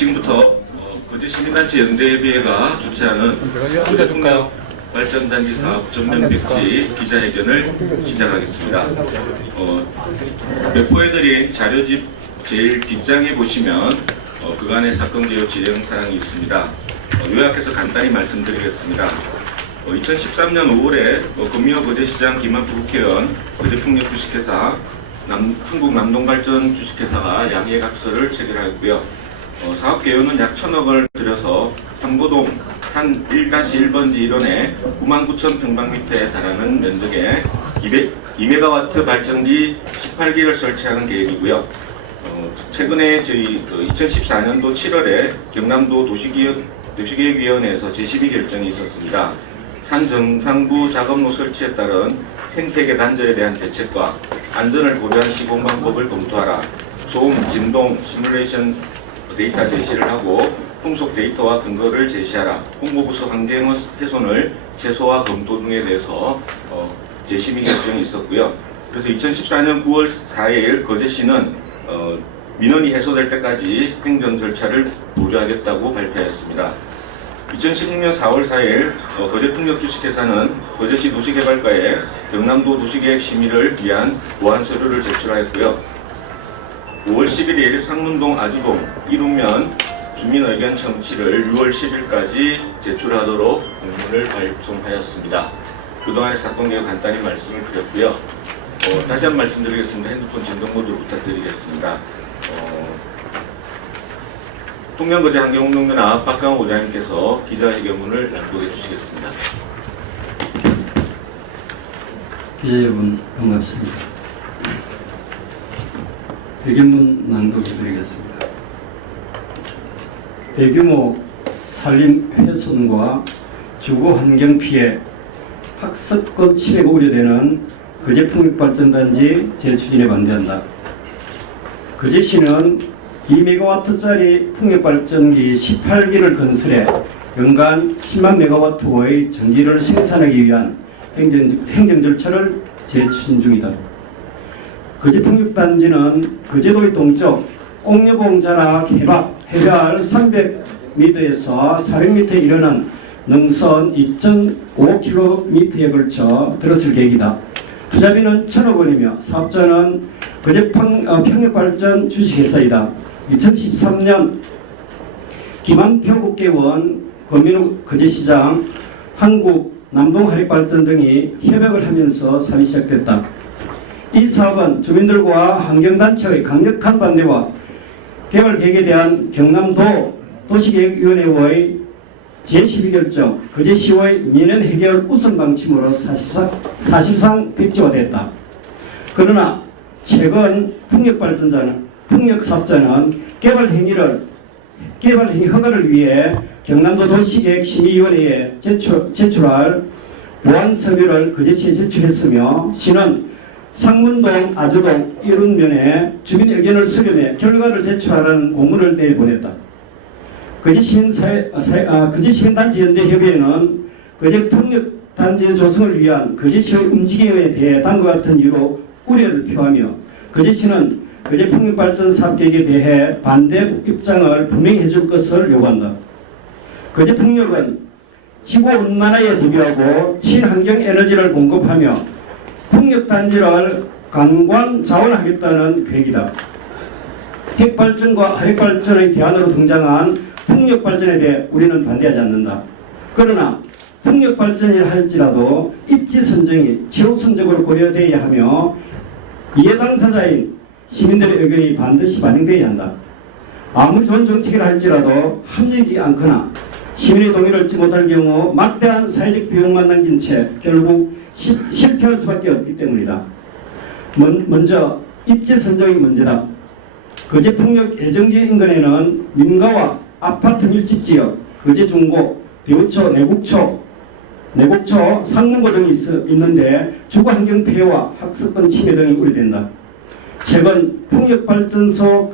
지금부터 거제 시민단체 연대비회가 주최하는 거제 풍력 발전단지 사업 전면 백지 기자회견을 시작하겠습니다. 배포해드린 자료집 제일 뒷장에 보시면 그간의 사건 개요 진행 사항이 있습니다. 요약해서 간단히 말씀드리겠습니다. 2013년 5월에 금미호 거제시장 김한표 국회의원 거제풍력 주식회사 한국남동발전 주식회사가 양해각서를 체결하였고요. 사업 개요는 약 1,000억을 들여서 삼고동 한 1-1번지 1원에 99,000평방미터에 달하는 면적에 2메가와트 발전기 18기를 설치하는 계획이고요. 최근에 저희 2014년도 7월에 경남도 도시계획위원회에서 제12 결정이 있었습니다. 산 정상부 작업로 설치에 따른 생태계 단절에 대한 대책과 안전을 고려한 시공 방법을 검토하라. 소음, 진동, 시뮬레이션 데이터 제시를 하고 풍속 데이터와 근거를 제시하라. 홍보부서 환경 훼손을 최소화 검토 등에 대해서 제12 결정이 있었고요. 그래서 2014년 9월 4일 거제시는 민원이 해소될 때까지 행정 절차를 보류하겠다고 발표했습니다. 2016년 4월 4일 거제풍력주식회사는 거제시 도시개발과에 경남도 도시계획 심의를 위한 보완 서류를 제출하였고요. 5월 11일 상문동 아주동 이룸면 주민의견 청취를 6월 10일까지 제출하도록 공문을 발송하였습니다. 그동안의 사건 개요 간단히 말씀을 드렸고요. 다시 한번 말씀드리겠습니다. 핸드폰 진동 모드로 부탁드리겠습니다. 통영거제 환경운동연합 박강호 의장님께서 기자회견문을 낭독해 주시겠습니다. 기자 여러분 반갑습니다. 회견문 낭독해 드리겠습니다. 대규모 산림 훼손과 주거 환경 피해, 학습권 침해가 우려되는 거제 풍력발전단지 재추진에 반대한다. 거제시는 2메가와트짜리 풍력발전기 18기를 건설해 연간 10만 메가와트의 전기를 생산하기 위한 행정 절차를 재추진 중이다. 거제 풍력단지는 거제도의 동쪽 옥녀봉 자락 해발 300m에서 400m에 이르는 능선 2.5km에 걸쳐 들어설 계획이다. 투자비는 1,000억 원이며 사업자는 거제 평력발전 주식회사이다. 2013년 김한표 국회의원, 권민우 거제시장, 한국 남동화력발전 등이 협약을 하면서 사업이 시작됐다. 이 사업은 주민들과 환경단체의 강력한 반대와 개발 계획에 대한 경남도 도시계획위원회의 제12 결정, 거제시의 민원 해결 우선 방침으로 사실상 백지화됐다. 그러나 최근 풍력사업자는 개발 행위 허가를 위해 경남도 도시계획심의위원회에 제출할 보완 서류를 거제시에 제출했으며 시는 상문동, 아주동, 이룸면에 주민 의견을 수렴해 결과를 제출하라는 공문을 내보냈다. 거제시민단체 연대협의회는 거제 풍력단지 조성을 위한 거제시의 움직임에 대해 다음과 같은 이유로 우려를 표하며 거제시는 거제 풍력발전 사업계획에 대해 반대 입장을 분명히 해줄 것을 요구한다. 거제 풍력은 지구온난화에 대비하고 친환경 에너지를 공급하며 풍력단지를 관광 자원하겠다는 계획이다. 핵발전과 화력발전의 대안으로 등장한 풍력발전에 대해 우리는 반대하지 않는다. 그러나 풍력발전이라 할지라도 입지 선정이 최우선적으로 고려되어야 하며 이해 당사자인 시민들의 의견이 반드시 반영되어야 한다. 아무리 좋은 정책이라 할지라도 합리적이지 않거나 시민의 동의를 얻지 못할 경우 막대한 사회적 비용만 남긴 채 결국 실패할 수밖에 없기 때문이다. 먼저 입지 선정이 문제다. 거제 풍력 예정지 인근에는 민가와 아파트 밀집지역, 거제 중고, 대우초, 내곡초, 상문고 등이 있는데 주거 환경 폐해와 학습권 침해 등이 우려된다. 최근 풍력발전소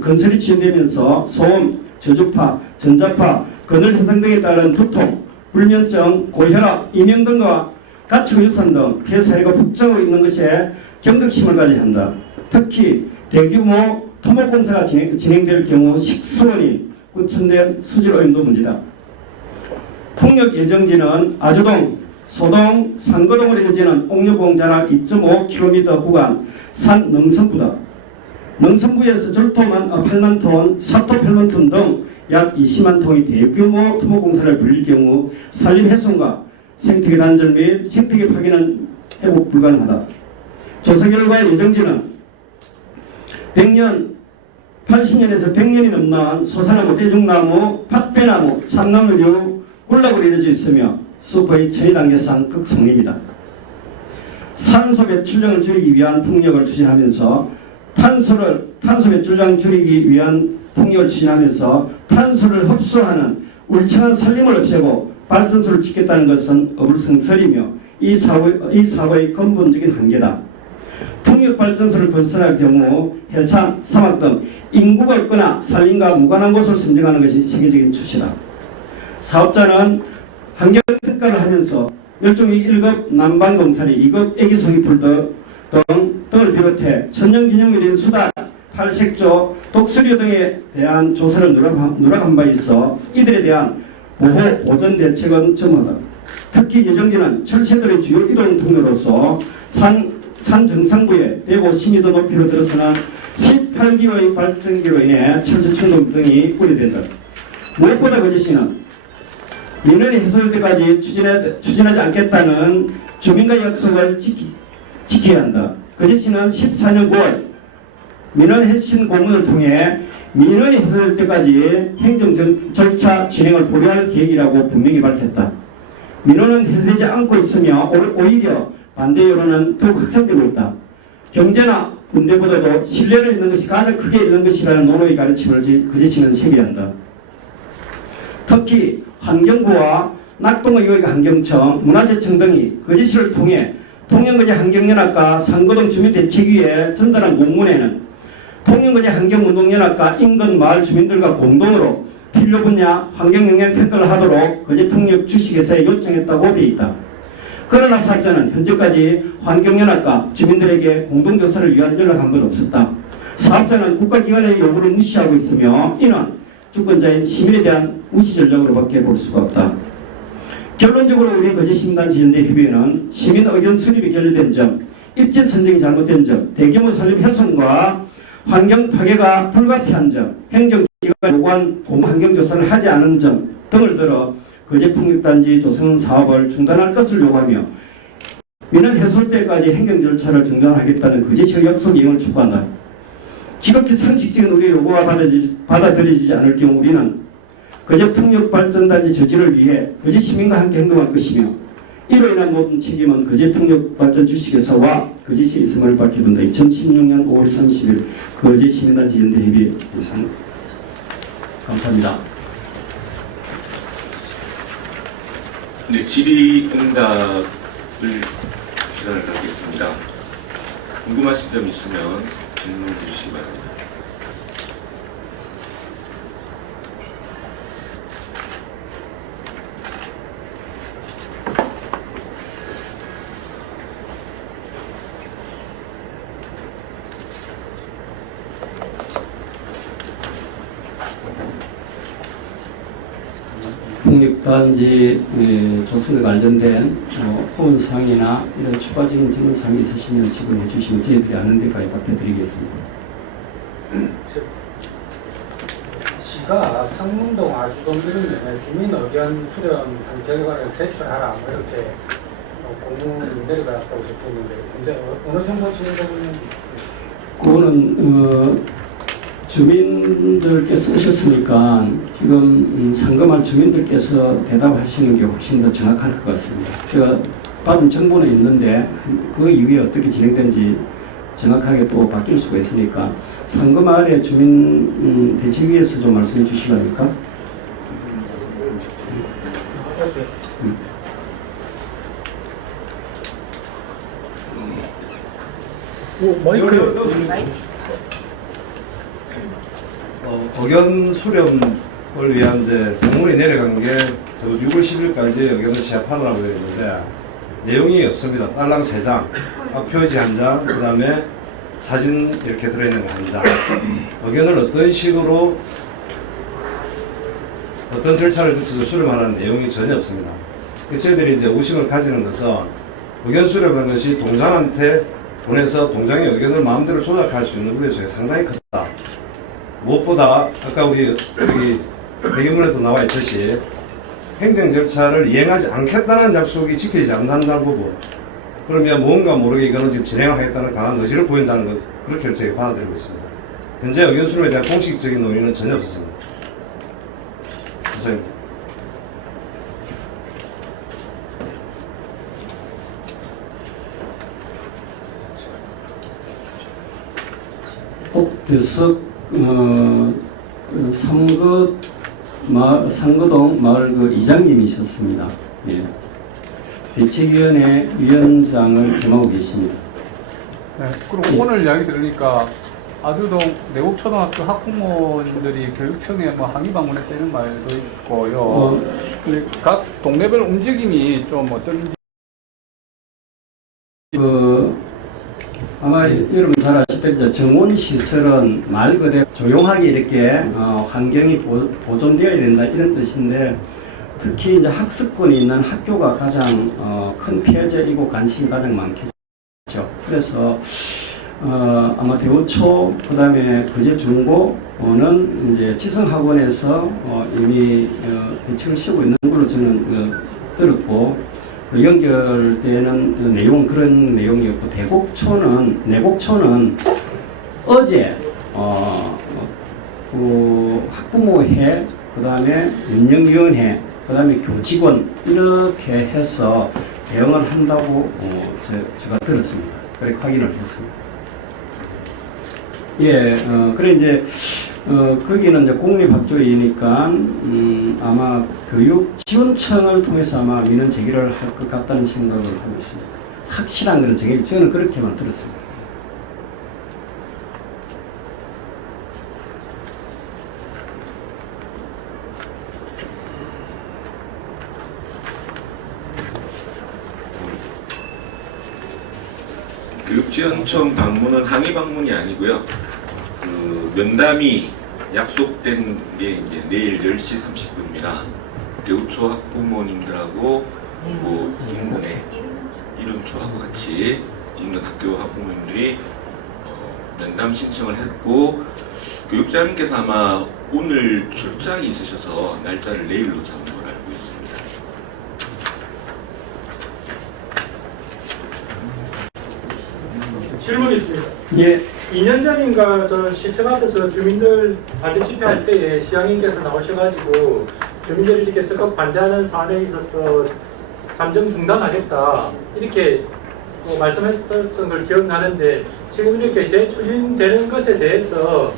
건설이 추진되면서 소음, 저주파, 전자파, 그늘 현상 등에 따른 두통, 불면증, 고혈압, 이명 등과 가축 유산 등 폐 사례가 폭증하고 있는 것에 경각심을 가져야 한다. 특히 대규모 토목공사가 진행될 경우 식수원인 구천된 수질오염도 문제다. 풍력 예정지는 아주동, 소동, 상거동으로 이어지는 옥류봉 자락 2.5km 구간 산 능선부다. 능선부에서 절토만 8만 톤, 사토 8만 톤 등 약 20만 톤의 대규모 토목공사를 벌일 경우 산림 훼손과 생태계 단절 및 생태계 파괴는 회복 불가능하다. 조사 결과 예정지는 100년, 80년에서 100년이 넘는 소사나무, 대중나무, 팥배나무, 참나무류 군락으로 이루어져 있으며 수퍼의 천위단계상 극성립이다. 산소 배출량을 줄이기 위한 풍력을 추진하면서 탄소 배출량 줄이기 위한 풍력을 추진하면서 탄소를 흡수하는 울창한 산림을 없애고 발전소를 짓겠다는 것은 어불성설이며 이 사고의 근본적인 한계다. 풍력발전소를 건설할 경우 해상, 사막 등 인구가 없거나 산림과 무관한 곳을 선정하는 것이 세계적인 추세다. 사업자는 환경평가를 하면서 멸종위 1급 남방동사리, 2급 애기송이풀 등을 비롯해 천연기념물인 수달, 팔색조, 독수리 등에 대한 조사를 누락한 바 있어 이들에 대한 보호, 보전 대책은 점하다. 특히 예정지는 철새들의 주요 이동 통로로서 산 정상부에 150m 높이로 들어서는 18기의 발전기로 인해 철새 충돌 등이 우려된다. 무엇보다 거제시는 민원이 해소될 때까지 추진하지 않겠다는 주민과의 약속을 지켜야 한다. 거제시는 14년 9월 민원 해신 공문을 통해 민원이 해소될 때까지 행정 절차 진행을 보류할 계획이라고 분명히 밝혔다. 민원은 해소되지 않고 있으며 오히려 반대 여론은 더욱 확산되고 있다. 경제나 군대보다도 신뢰를 잃는 것이 가장 크게 잃는 것이라는 노노의 가르침을 거제시는 새겨야 한다. 특히 환경부와 낙동의회 환경청, 문화재청 등이 거제시를 통해 통영거제 환경연합과 상거동 주민대책위에 전달한 공문에는 통영거제 환경운동연합과 인근 마을 주민들과 공동으로 필요 분야 환경영향평가를 하도록 거제풍력 주식회사에 요청했다고 되어 있다. 그러나 사업자는 현재까지 환경연합과 주민들에게 공동조사를 위한 연락 한 번 없었다. 사업자는 국가기관의 요구를 무시하고 있으며 이는 주권자인 시민에 대한 무시 전략으로밖에 볼 수가 없다. 결론적으로 우리 거제시민단체연대협의회는 시민 의견 수립이 결여된 점, 입지 선정이 잘못된 점, 대규모 산림 훼손과 환경 파괴가 불가피한 점, 행정기관이 요구한 공환경조사를 하지 않은 점 등을 들어 거제풍력단지 조성 사업을 중단할 것을 요구하며 민원 해소 때까지 행정 절차를 중단하겠다는 거제시의 약속 이행을 촉구한다. 지극히 상식적인 우리의 요구가 받아들여지지 않을 경우 우리는 거제풍력발전단지 저지를 위해 거제시민과 함께 행동할 것이며 이로 인한 모든 책임은 거제풍력발전 주식회사와 거제시에 있음을 밝혀둔다. 2016년 5월 30일 거제시민단체 연대협의회 이상 감사합니다. 네, 질의응답을 시간을 갖겠습니다. 궁금하신 점 있으면 질문해 주시기 바랍니다. 풍력단지 조성과 관련된 호언사항이나 이런 추가적인 질문사항이 있으시면 질문해 주시면 저희들이 아는 데까지 답변드리겠습니다. 시가 상문동 아주동 이런 데에 주민 의견 수렴 결과를 제출하라 뭐 이렇게 공문 내려갔다고 적혀있는데 이제 어느 정도 진행되는 그거는 주민들께서 쓰셨으니까 지금 상금할 주민들께서 대답하시는 게 훨씬 더 정확할 것 같습니다. 제가 받은 정보는 있는데 그 이후에 어떻게 진행된지 정확하게 또 바뀔 수가 있으니까 상금알의 주민 대책위에서 좀 말씀해 주시랍니까? 의견 수렴을 위한 이제 공문이 내려간 게 6월 10일까지 의견을 제압하느라고 되어 있는데 내용이 없습니다. 딸랑 3장, 표지 1장, 그 다음에 사진 이렇게 들어있는 거 한 장, 의견을 어떤 식으로 어떤 절차를 거쳐서 수렴하는 내용이 전혀 없습니다. 저희들이 이제 의심을 가지는 것은 의견 수렴하는 것이 동장한테 보내서 동장의 의견을 마음대로 조작할 수 있는 우려가 상당히 크다. 무엇보다 아까 우리 여기 대기문에도 나와 있듯이 행정 절차를 이행하지 않겠다는 약속이 지켜지지 않는다는 부분, 그러면 뭔가 모르게 이거는 지금 진행하겠다는 강한 의지를 보인다는 것, 그렇게 저희가 받아들이고 있습니다. 현재 의견 수렴에 대한 공식적인 논의는 전혀 없었습니다. 이상입니다. 옥대석 상거동 마을 그 이장님이셨습니다. 예. 대책위원회 위원장을 겸하고 계십니다. 네, 그리고 오늘 이야기 들으니까 아주동 내곡초등학교 학부모님들이 교육청에 뭐 항의 방문했다는 말도 있고요. 근데 각 동네별 움직임이 좀 어쩐지. 아마 여러분 잘 아시다시피 정원 시설은 말 그대로 조용하게 이렇게 환경이 보존되어야 된다 이런 뜻인데, 특히 이제 학습권이 있는 학교가 가장 큰 피해자이고 관심이 가장 많겠죠. 그래서 아마 대우초 그다음에 거제 중고는 이제 지성학원에서 이미 대책을 세우고 있는 걸로 저는 들었고, 연결되는 그 내용 그런 내용이었고, 내곡초는 어제 그 학부모회 그다음에 운영위원회 그다음에 교직원 이렇게 해서 대응을 한다고 제가 들었습니다. 그렇게 확인을 했습니다. 예, 그래 이제 거기는 이제 공립학교이니까 아마 교육지원청을 통해서 아마 민원 제기를 할 것 같다는 생각을 하고 있습니다. 확실한 그런 제기, 저는 그렇게만 들었습니다. 교육지원청 방문은 항의 방문이 아니고요. 그 면담이 약속된 게 이제 내일 10시 30분입니다. 대우초 학부모님들하고 뭐 인근의 이른초하고 같이 인근 학교 학부모님들이 면담 신청을 했고, 교육자님께서 아마 오늘 출장이 있으셔서 날짜를 내일로 잡은 걸 알고 있습니다. 질문이 있습니다. 예, 2년 전인가 저 시청 앞에서 주민들 반대 집회할 때에 시장님께서 나오셔가지고 주민들이 이렇게 적극 반대하는 사안에 있어서 잠정 중단하겠다 이렇게 말씀했었던 걸 기억나는데, 지금 이렇게 재추진되는 것에 대해서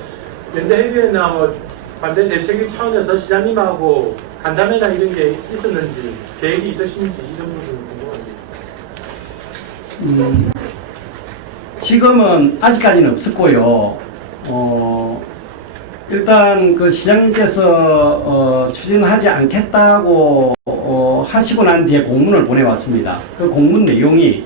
연대협의회나 뭐 반대 대책위 차원에서 시장님하고 간담회나 이런 게 있었는지 계획이 있으신지 이런 부분 궁금합니다. 지금은 아직까지는 없었고요. 일단 그 시장님께서 추진하지 않겠다고 하시고 난 뒤에 공문을 보내왔습니다. 그 공문 내용이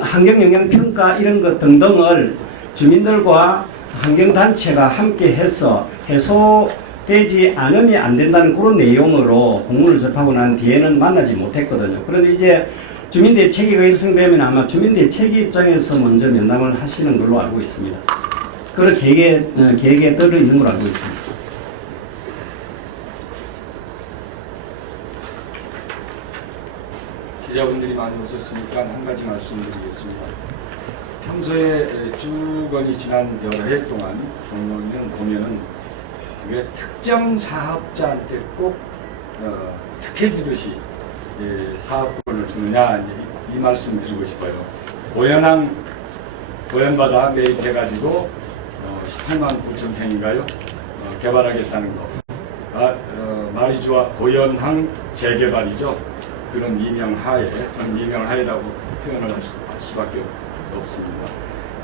환경 영향 평가 이런 것 등등을 주민들과 환경단체가 함께 해서 해소되지 않으면 안 된다는 그런 내용으로 공문을 접하고 난 뒤에는 만나지 못했거든요. 그런데 이제 주민대책위가 일성되면 아마 주민대책위 입장에서 먼저 면담을 하시는 걸로 알고 있습니다. 그런 계획에 떨어 있는 걸로 알고 있습니다. 기자분들이 많이 오셨으니까 한 가지 말씀드리겠습니다. 평소에 주거니 지난 여러 해 동안 공무원은 보면은 왜 특정 사업자한테 꼭 특혜 주듯이 사업권을 주느냐 이 말씀 드리고 싶어요. 오연바다 매입해가지고 18만 9천 평인가요? 개발하겠다는 거. 마리주와 오연항 재개발이죠. 그런 이명하에라고 표현을 할 수밖에 없습니다.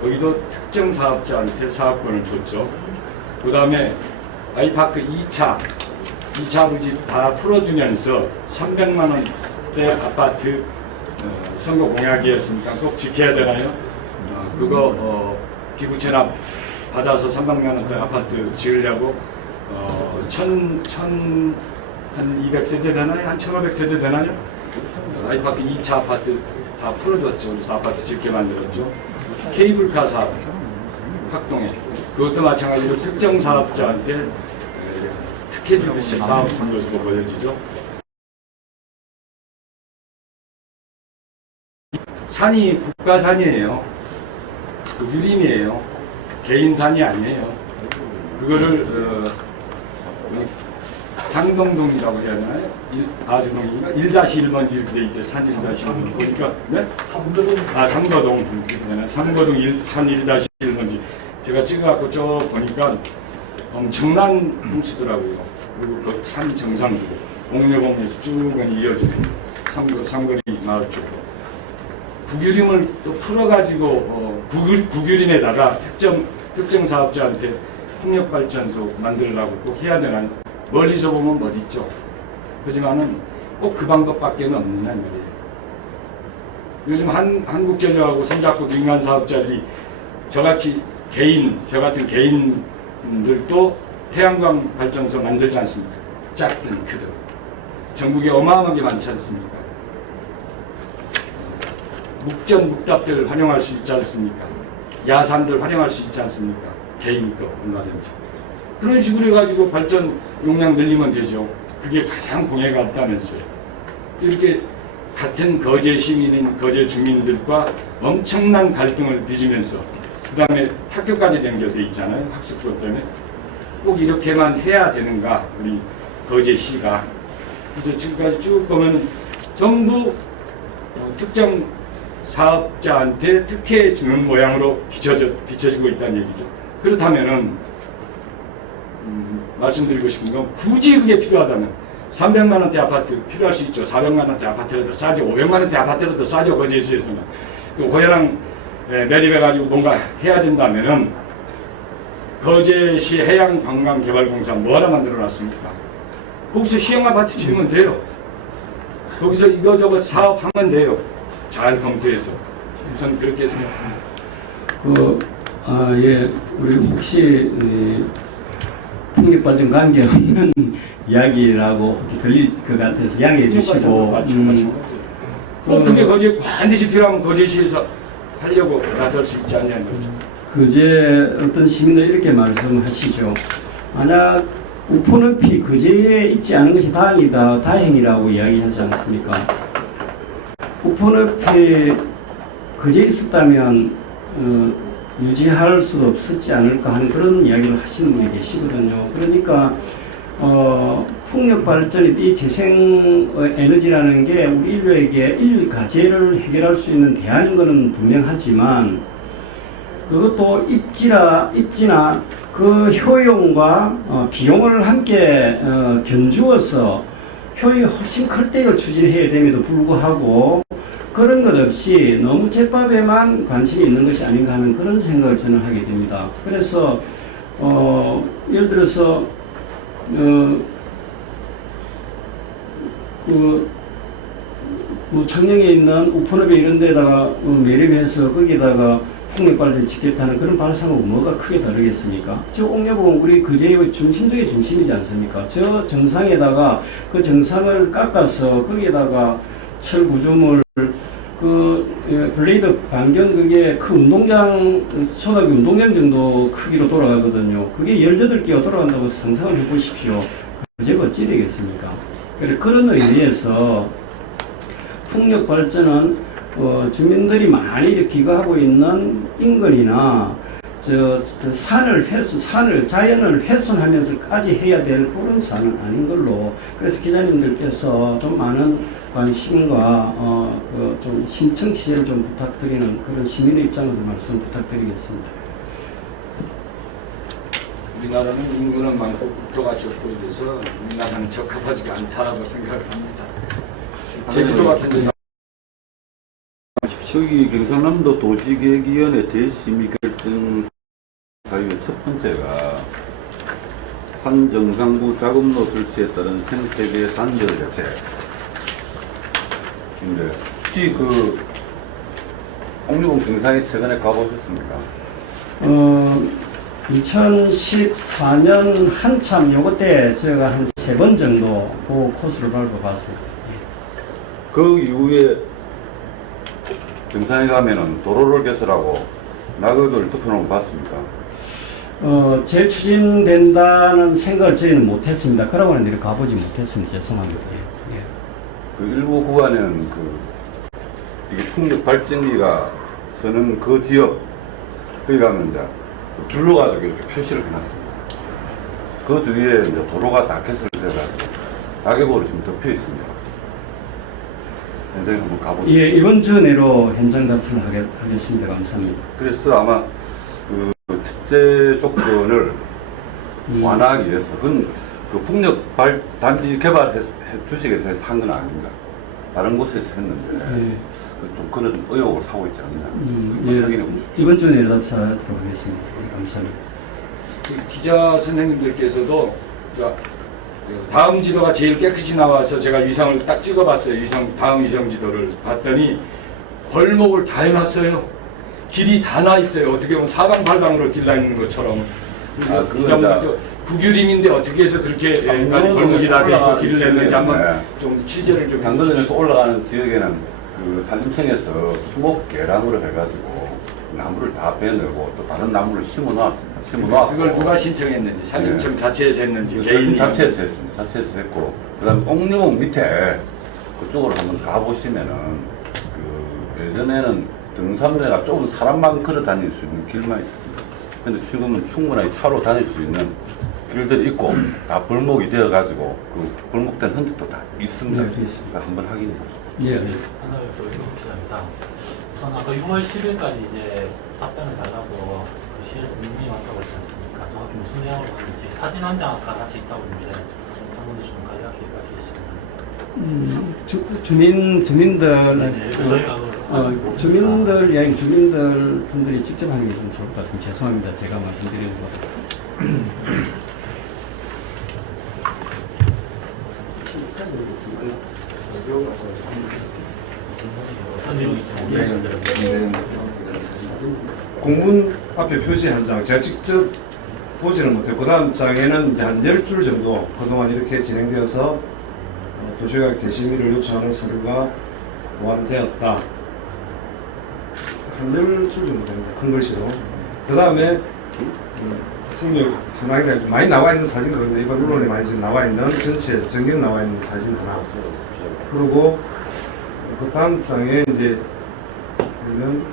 여기도 특정 사업자한테 사업권을 줬죠. 그 다음에 아이파크 2차 부지 다 풀어주면서 300만 원대 아파트 선거 공약이었으니까 꼭 지켜야 되나요? 그거 기부 체납 받아서 300만 원대 아파트 지으려고 한 200세대 되나요? 한 1500세대 되나요? 아이파크 2차 아파트 다 풀어줬죠. 그래서 아파트 짓게 만들었죠. 케이블카 사업 확동해. 그것도 마찬가지로 특정 사업자한테 특혜 주듯이 사업 준 것으로 보여지죠. 산이 국가산이에요. 그 유림이에요. 개인산이 아니에요. 그거를 상동동이라고 해야 되나요? 아주동인가? 1-1번지 이렇게 돼 있대. 산 1-1번 보니까 네? 상거동. 상거동 산 1-1번지. 제가 찍어갖고 쭉 보니까 엄청난 홍수더라고요. 그리고 그 산 정상으로 옥녀봉에서 쭉 이어지는 상거리 마을 쪽으로. 국유림을 또 풀어가지고 국유림에다가 특정 사업자한테 풍력발전소 만들려고 꼭 해야 되나요? 멀리서 보면 멋있죠. 하지만은 꼭 그 방법밖에 없느냐 말이에요. 요즘 한국전력하고 손잡고 민간 사업자들이 저 같은 개인들도 태양광 발전소 만들지 않습니까? 작든 크든 전국에 어마어마하게 많지 않습니까? 묵전묵답들 활용할 수 있지 않습니까? 야산들 활용할 수 있지 않습니까? 개인 거 얼마든지. 그런 식으로 해가지고 발전 용량 늘리면 되죠. 그게 가장 공해가 없다면서요. 이렇게 같은 거제 시민인 거제 주민들과 엄청난 갈등을 빚으면서 그 다음에 학교까지 연결돼 있잖아요. 학습도 때문에. 꼭 이렇게만 해야 되는가 우리 거제시가. 그래서 지금까지 쭉 보면 전부 특정 사업자한테 특혜 주는 모양으로 비춰지고 있다는 얘기죠. 그렇다면은 말씀드리고 싶은 건 굳이 그게 필요하다면 300만 원대 아파트 필요할 수 있죠. 400만 원대 아파트라도 싸죠. 500만 원대 아파트라도 싸죠. 거제시에서는. 또 호야랑 매립해가지고 뭔가 해야 된다면은 거제시 해양관광개발공사 뭐 하나 만들어놨습니까? 거기서 시형 아파트 지으면 돼요. 거기서 이거저거 사업하면 돼요. 잘 검토해서. 저는 그렇게 생각합니다. 예, 우리 혹시 풍력발전 관계없는 이야기라고 들릴 것 같아서 양해해 주시고. 그게 거제 반드시 필요하면 거제시에서 하려고 나설 수 있지 않냐는 거죠. 그제 어떤 시민들 이렇게 말씀하시죠. 만약 우포늪이 그제에 있지 않은 것이 다행이라고 이야기하지 않습니까? 우포늪이 그제 있었다면 유지할 수도 없었지 않을까 하는 그런 이야기를 하시는 분이 계시거든요. 그러니까 풍력 발전이 이 재생 에너지라는 게 우리 인류의 과제를 해결할 수 있는 대안인 것은 분명하지만 그것도 입지나 그 효용과 비용을 함께 견주어서 효용이 훨씬 클 때를 추진해야 됨에도 불구하고 그런 것 없이 너무 제밥에만 관심이 있는 것이 아닌가 하는 그런 생각을 저는 하게 됩니다. 그래서 예를 들어서 창녕에 있는 우포늪에 이런 데다가 매립해서 거기에다가 풍력발전 짓겠다는 그런 발상하고 뭐가 크게 다르겠습니까? 저 옥녀봉은 우리 거제의 중심 중에 중심이지 않습니까? 저 정상에다가 그 정상을 깎아서 거기에다가 철 구조물 블레이드 반경 그게 큰 운동장, 초등학교 운동장 정도 크기로 돌아가거든요. 그게 18개가 돌아간다고 상상을 해 보십시오. 그제가 어찌 되겠습니까? 그런 의미에서 풍력 발전은 주민들이 많이 기거하고 있는 인근이나 자연을 훼손하면서까지 해야 될 그런 사안은 아닌 걸로. 그래서 기자님들께서 좀 많은 관심과 좀 심층 취재를 좀 부탁드리는 그런 시민의 입장에서 말씀 부탁드리겠습니다. 우리나라는 인구는 많고 국토가 좁고 이래서 우리나라는 적합하지가 않다고 생각합니다. 제주도 같은 데서 저기 경상남도 도시계획위원회 제12결정 사유의 첫 번째가 산 정상부 작업로 설치에 따른 생태계 단절 자체. 근데 혹시 그 옥류봉 정상에 최근에 가보셨습니까? 2014년 한참 요거 때 제가 한 3번 정도 그 코스를 밟아봤어요. 그 이후에 정상에 가면은 도로를 개설하고 낙엽을 덮어놓은 거 봤습니까? 재추진된다는 생각을 저희는 못했습니다. 그러고는 이렇게 가보지 못했습니다. 죄송합니다. 예. 그 일부 구간에는 이게 풍력 발전기가 서는 그 지역, 거기 가면 이제 줄로 가지고 이렇게 표시를 해놨습니다. 그 주위에 이제 도로가 다 개설돼가지고 낙엽으로 지금 덮여 있습니다. 현장에 한번 가보시죠. 예, 이번 주 내로 현장 답변하겠습니다. 감사합니다. 그래서 아마 그 특제 조건을 완화하기 위해서 그 풍력 단지 개발 주식에서 해서 한 건 아닙니다. 다른 곳에서 했는데 예. 좀 그런 의혹을 사고 있지 않느냐. 예. 확인해 보십시오. 이번 주 내로 답사하도록 하겠습니다. 예, 감사합니다. 기자 선생님들께서도 다음 지도가 제일 깨끗이 나와서 제가 위성을 딱 찍어봤어요. 다음 위성 지도를 봤더니 벌목을 다 해놨어요. 길이 다 나 있어요. 어떻게 보면 사방팔방으로 길 나 있는 것처럼. 국유림인데 어떻게 해서 그렇게 벌목이 다 되고 길을 냈는지 한번 좀 취재를 좀 상거동에서 올라가는 지역에는 그 산림청에서 수목 계량으로 해가지고 나무를 다 빼내고 또 다른 나무를 심어놨습니다. 심어놨고 그걸 누가 신청했는지 산림청 자체에서 했는지 개인 자체에서 했습니다. 자체에서 했고 그다음에 옥류봉 밑에 그쪽으로 한번 가보시면은 그 예전에는 등산로가 좁은 사람만 걸어 다닐 수 있는 길만 있었습니다. 근데 지금은 충분하게 차로 다닐 수 있는 길들이 있고 다 벌목이 되어가지고 그 벌목된 흔적도 다 있습니다. 네, 알겠습니다. 그러니까 한번 확인해 보십시오. 예. 하나 여쭤보겠습니다. 기자입니다. 우선 아까 6월 10일까지 이제 답변을 달라고 그 시에 문의 왔다고 했지 않습니까? 정확히 무슨 내용으로 하는지 사진 한 장 아까 같이 있다고 했는데 한 번도 좀 간략히 밝히시면. 주민들 네, 저희가 주민들 여행 주민들 분들이 직접 하는 게 좀 좋을 것 같습니다. 죄송합니다. 제가 말씀드리는 거. 공문 앞에 표지 한 장, 제가 직접 보지는 못해요. 그 다음 장에는 이제 한 10줄 정도 그동안 이렇게 진행되어서 도시계획 대심의를 요청하는 서류가 보완되었다. 한 10줄 정도 됩니다. 큰 글씨로. 그 다음에 풍력 현황이 많이 나와 있는 사진 그런데 이번 언론에 많이 지금 나와 있는 전체 전경 나와 있는 사진 하나. 그리고 그 다음 장에 이제 보면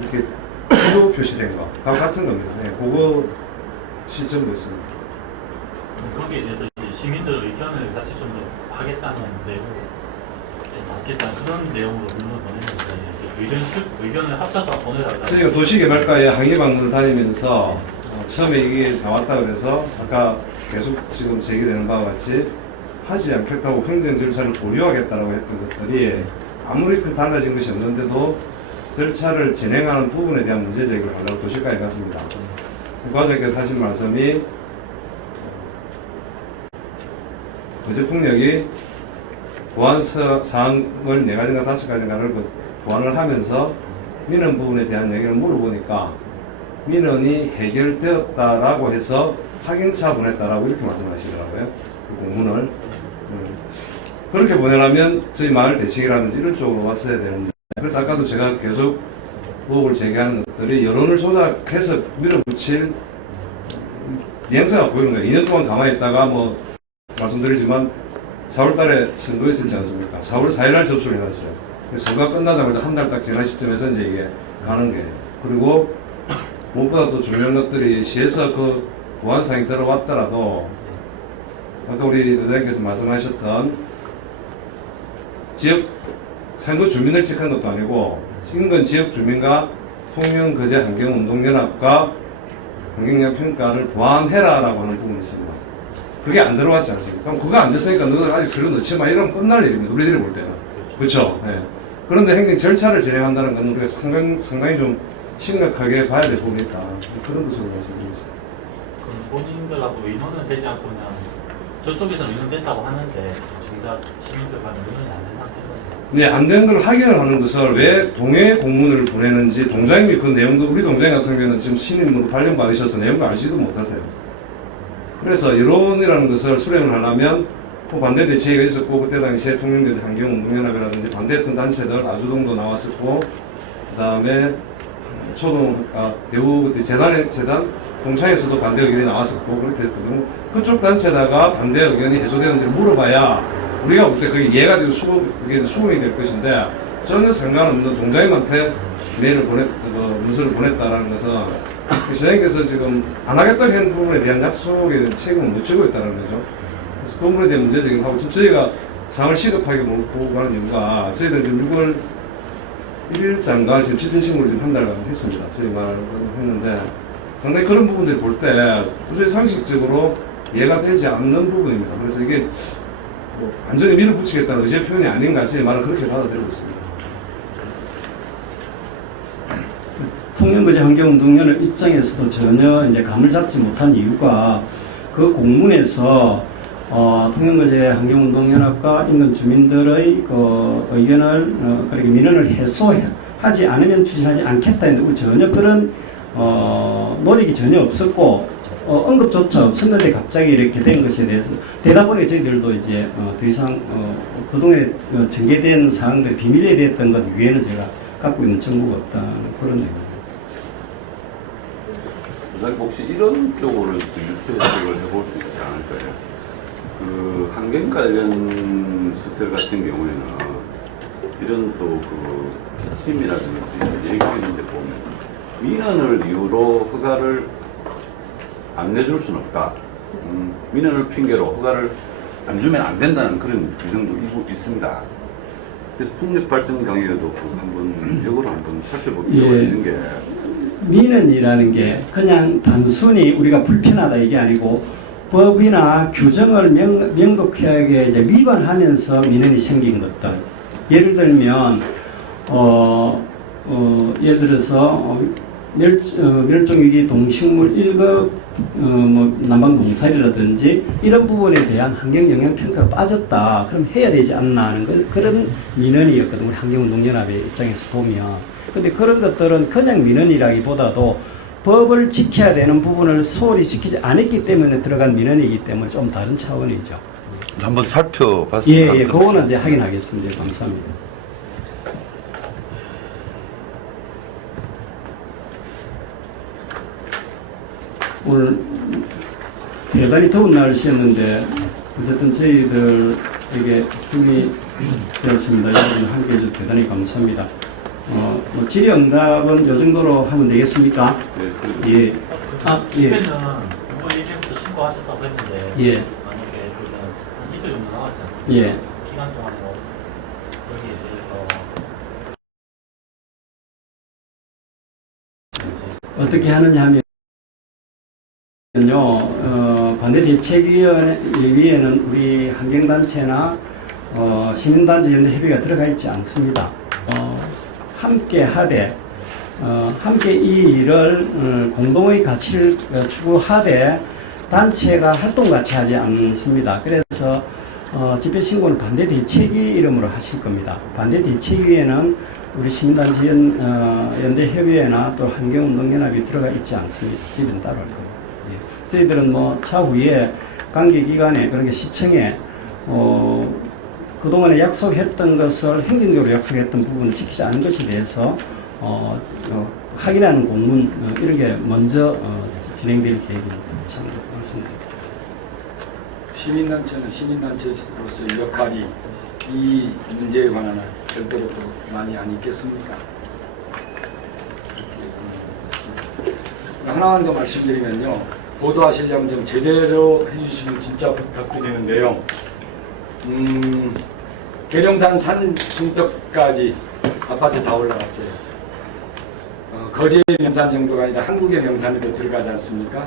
이렇게 지도 표시된 거 다 같은 겁니다. 네, 그거 시점도 있습니다. 거기에 대해서 이제 시민들 의견을 같이 좀 더 하겠다는 내용, 받겠다는 그런 내용으로 문을 보냈는데 의견을 합쳐서 보내달라고. 저희가 도시개발과에 항의 방문을 다니면서 처음에 이게 나왔다 그래서 아까 계속 지금 제기되는 바와 같이 하지 않겠다고 행정 절차를 보류하겠다라고 했던 것들이 아무리 달라진 것이 없는데도 절차를 진행하는 부분에 대한 문제 제기를 하려고 도시가에 갔습니다. 그 과장께서 하신 말씀이 거제폭력이 보완 사항을 4가지인가 5가지인가를 보완을 하면서 민원 부분에 대한 얘기를 물어보니까 민원이 해결되었다라고 해서 확인차 보냈다라고 이렇게 말씀하시더라고요. 그 공문을. 그렇게 보내려면 저희 마을 대책이라든지 이런 쪽으로 왔어야 되는데 그래서 아까도 제가 계속 의혹을 제기하는 것들이 여론을 조작해서 밀어붙일 영상가 보이는 거예요. 2년 동안 가만히 있다가 뭐 말씀드리지만 4월 달에 선거 있었지 않습니까? 4월 4일 날 접수를 해놨어요. 선거가 끝나자마자 한 달 딱 지난 시점에서 이제 이게 가는 게. 그리고 무엇보다 또 중요한 것들이 시에서 그 보안상이 들어왔더라도 아까 우리 의장님께서 말씀하셨던 지역 선거 주민을 체크한 것도 아니고 인근 지역 주민과 통영거제환경운동연합과 환경영향 평가를 보완해라라고 하는 부분이 있습니다. 그게 안 들어왔지 않습니까? 그럼 그거 안 됐으니까 너희들 아직 서류 넣지 마 이러면 끝날 일입니다. 우리들이 볼 때는. 그렇죠? 네. 그런데 행정 절차를 진행한다는 건 우리가 상당히 좀 심각하게 봐야 될 부분이 있다. 그런 것으로 말씀드리겠습니다. 그럼 본인들하고 의논은 되지 않고 그냥 저쪽에서는 의논됐다고 하는데 정작 시민들 간에 의논이 안 된 상태거든요. 근데 안 된 걸 확인을 하는 것을 왜 동해 공문을 보내는지 동장님이 그 내용도 우리 동장 같은 경우는 지금 신임으로 발령받으셔서 내용을 알지도 못하세요. 그래서 여론이라는 것을 수렴을 하려면 반대 대책이 있었고 그때 당시에 통영대 환경운동연합이라든지 반대했던 단체들 아주동도 나왔었고 그 다음에 대우 그때 재단 공창에서도 반대 의견이 나왔었고 그렇게 했거든요. 그쪽 단체다가 반대 의견이 해소되는지를 물어봐야 우리가 볼 때 그게 이해가 되고 그게 수긍이 될 것인데 전혀 상관없는 동장님한테 메일을 문서를 보냈다라는 것은 시장님께서 지금 안 하겠다고 한 부분에 대한 약속에 대한 책임을 못 지고 있다는 거죠. 그래서 그 부분에 대한 문제적인 하고 지금 저희가 상을 시급하게 보고 가는 이유가 저희들 지금 6월 1일장과 지금 집행신고를 지금 한 달간 했습니다. 저희 말을 했는데 상당히 그런 부분들을 볼 때 도저히 상식적으로 이해가 되지 않는 부분입니다. 그래서 이게 완전히 밀어붙이겠다는 의지의 표현이 아닌가 제 말은 그렇게 받아들이고 있습니다. 통영거제 환경운동연합 입장에서도 전혀 이제 감을 잡지 못한 이유가 그 공문에서 통영거제 환경운동연합과 인근 주민들의 그 의견을 그렇게 민원을 해소하지 않으면 추진하지 않겠다 했는데 전혀 그런 노력이 전혀 없었고 언급조차 없었는데 갑자기 이렇게 된 것에 대해서 되다 보니 저희들도 이제 더 이상 그동안에 전개된 사항들 비밀에 대했던 것 위에는 제가 갖고 있는 정보가 없다는 그런 내용입니다. 혹시 이런 쪽으로 유추 해석을 해볼 수 있지 않을까요? 그 환경 관련 시설 같은 경우에는 이런 또 그 지침이라든지 얘기가 있는데 보면 민원을 이유로 허가를 안 내줄 수는 없다. 민원을 핑계로 허가를 안 주면 안 된다는 그런 규정도 일부 있습니다. 그래서 풍력 발전 경우에도 한번 역으로 한번 살펴볼 필요가 있는 게 민원이라는 게 그냥 단순히 우리가 불편하다 이게 아니고 법이나 규정을 명백하게 이제 위반하면서 민원이 생긴 것들. 예를 들면 예를 들어서 멸종위기 동식물 1급 뭐 난방공사이라든지 이런 부분에 대한 환경영향평가가 빠졌다. 그럼 해야 되지 않나 하는 그런 민원이었거든요. 우리 환경운동연합의 입장에서 보면. 근데 그런 것들은 그냥 민원이라기보다도 법을 지켜야 되는 부분을 소홀히 지키지 않았기 때문에 들어간 민원이기 때문에 좀 다른 차원이죠. 한번 살펴봤습니다. 예, 그거는 이제 확인하겠습니다. 감사합니다. 오늘 대단히 더운 날씨였는데 어쨌든 저희들에게 힘이 되었습니다. 여러분 함께 해주셔서 대단히 감사합니다. 뭐 질의응답은 이 정도로 하면 되겠습니까? 네. 예. 집에는 6월 1일부터 신고하셨다고 했는데 예. 만약에 그러면 한 이틀 정도 남았지 않습니까? 예. 기간 동안 뭐 거기에 대해서 어떻게 하느냐 하면요, 반대대책위원회에는 우리 환경단체나 시민단체 연대 협의가 들어가 있지 않습니다. 함께 하되 함께 이 일을 공동의 가치를 추구하되 단체가 활동같이 하지 않습니다. 그래서 집회신고는 반대대책위 이름으로 하실 겁니다. 반대대책위에는 우리 시민단체 연대협의회나 또 환경운동연합이 들어가 있지 않습니다. 집은 따로 할 겁니다. 예. 저희들은 뭐 차후에 관계기관에 그런 게 시청에 그동안에 약속했던 것을 행정적으로 약속했던 부분을 지키지 않은 것에 대해서 확인하는 공문 이런 게 먼저 진행될 계획입니다. 참 말씀드립니다. 시민단체는 시민단체로서의 역할이 이 문제에 관한 별도로 또 많이 안 있겠습니까? 하나만 더 말씀드리면요. 보도하시려면 좀 제대로 해주시면 진짜 부탁드리는데요. 계룡산 산 중턱까지 아파트 다 올라갔어요. 거제의 명산 정도가 아니라 한국의 명산에도 들어가지 않습니까?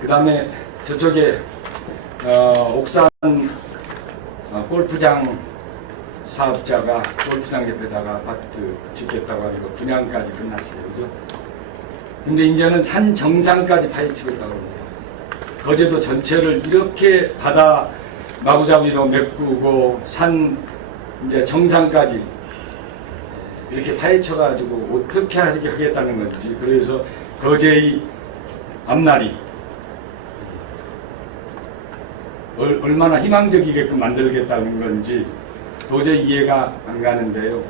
그 다음에 저쪽에 옥산 골프장 사업자가 골프장 옆에다가 아파트 짓겠다고 하고 분양까지 끝났어요. 그죠? 근데 이제는 산 정상까지 파헤치겠다고 합니다. 거제도 전체를 이렇게 바다 마구잡이로 메꾸고 산 이제 정상까지 이렇게 파헤쳐가지고 어떻게 하게 하겠다는 건지, 그래서 거제의 앞날이 얼마나 희망적이게끔 만들겠다는 건지 도저히 이해가 안 가는데요.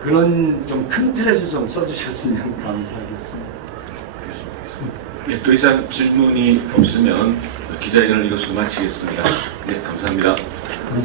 그런 좀 큰 틀에서 좀 써주셨으면 감사하겠습니다. 네, 더 이상 질문이 없으면 기자회견을 이것으로 마치겠습니다. 네, 감사합니다.